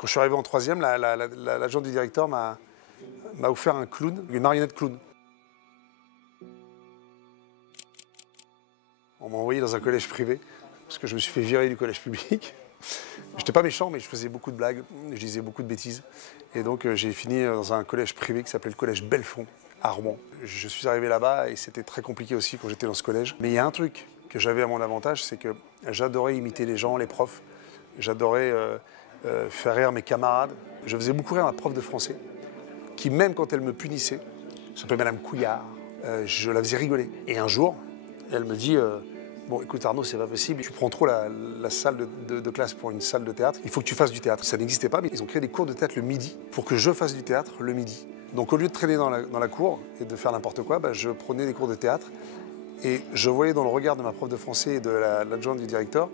Quand je suis arrivé en troisième, l'agent du directeur m'a offert un clown, une marionnette clown. On m'a envoyé dans un collège privé, parce que je me suis fait virer du collège public. J'étais pas méchant, mais je faisais beaucoup de blagues, je disais beaucoup de bêtises. Et donc j'ai fini dans un collège privé qui s'appelait le collège Belfond, à Rouen. Je suis arrivé là-bas et c'était très compliqué aussi quand j'étais dans ce collège. Mais il y a un truc que j'avais à mon avantage, c'est que j'adorais imiter les gens, les profs. J'adorais faire rire mes camarades. Je faisais beaucoup rire ma prof de français, qui même quand elle me punissait, s'appelait Madame Couillard, je la faisais rigoler. Et un jour, elle me dit bon, écoute Arnaud, c'est pas possible, tu prends trop la salle de classe pour une salle de théâtre, il faut que tu fasses du théâtre. Ça n'existait pas, mais ils ont créé des cours de théâtre le midi pour que je fasse du théâtre le midi. Donc au lieu de traîner dans la cour et de faire n'importe quoi, je prenais des cours de théâtre et je voyais dans le regard de ma prof de français et de l'adjointe du directeur,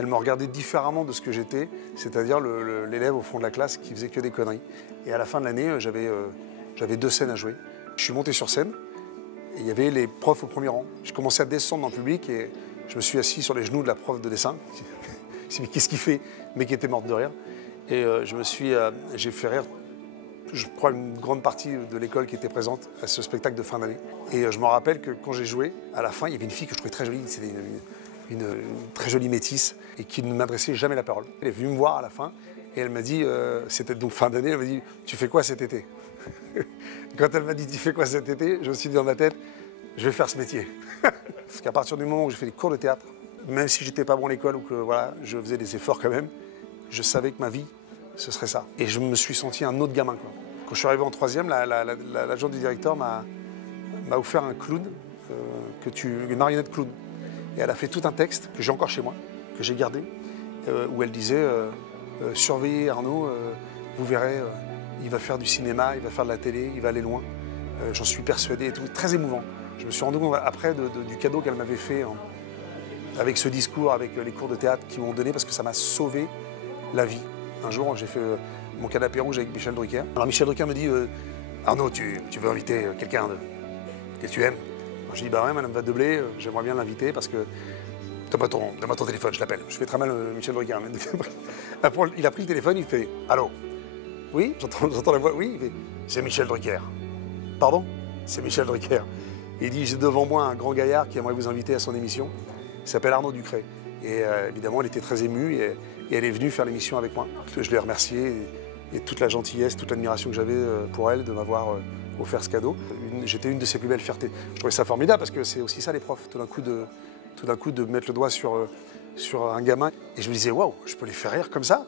elle me regardait différemment de ce que j'étais, c'est-à-dire l'élève au fond de la classe qui faisait que des conneries. Et à la fin de l'année, j'avais 2 scènes à jouer. Je suis monté sur scène. Et il y avait les profs au premier rang. J'ai commencé à descendre dans le public et je me suis assis sur les genoux de la prof de dessin. Je me suis dit, mais qu'est-ce qu'il fait? Mais qui était morte de rire. Et j'ai fait rire, je crois, une grande partie de l'école qui était présente à ce spectacle de fin d'année. Et je me rappelle que quand j'ai joué, à la fin, il y avait une fille que je trouvais très jolie. C'était une très jolie métisse et qui ne m'adressait jamais la parole. Elle est venue me voir à la fin et elle m'a dit, c'était donc fin d'année, elle m'a dit, tu fais quoi cet été? Quand elle m'a dit, tu fais quoi cet été, je me suis dit dans ma tête, je vais faire ce métier. Parce qu'à partir du moment où j'ai fait des cours de théâtre, même si j'étais pas bon à l'école ou que voilà, je faisais des efforts quand même, je savais que ma vie, ce serait ça. Et je me suis senti un autre gamin, quoi. Quand je suis arrivé en troisième, l'agent du directeur m'a offert un clown, une marionnette clown. Et elle a fait tout un texte que j'ai encore chez moi, que j'ai gardé, où elle disait surveillez Arnaud, vous verrez, il va faire du cinéma, il va faire de la télé, il va aller loin. J'en suis persuadé et tout, très émouvant. Je me suis rendu compte après du cadeau qu'elle m'avait fait avec ce discours, avec les cours de théâtre qu'ils m'ont donné, parce que ça m'a sauvé la vie. Un jour, j'ai fait mon canapé rouge avec Michel Drucker. Alors Michel Drucker me dit Arnaud, tu veux inviter quelqu'un que tu aimes? Alors, je dis bah ouais, Madame Vadeblé, j'aimerais bien l'inviter parce que donne-moi ton téléphone, je l'appelle. Je fais très mal Michel Drucker. Après, il a pris le téléphone, il fait allô? Oui, j'entends la voix, oui, il fait c'est Michel Drucker. Pardon? C'est Michel Drucker. Il dit j'ai devant moi un grand gaillard qui aimerait vous inviter à son émission. Il s'appelle Arnaud Ducret. Et évidemment, elle était très émue et elle est venue faire l'émission avec moi. Je l'ai remerciée et toute la gentillesse, toute l'admiration que j'avais pour elle de m'avoir offert ce cadeau. J'étais une de ses plus belles fiertés. Je trouvais ça formidable parce que c'est aussi ça les profs, tout d'un coup de mettre le doigt sur un gamin. Et je me disais waouh, je peux les faire rire comme ça.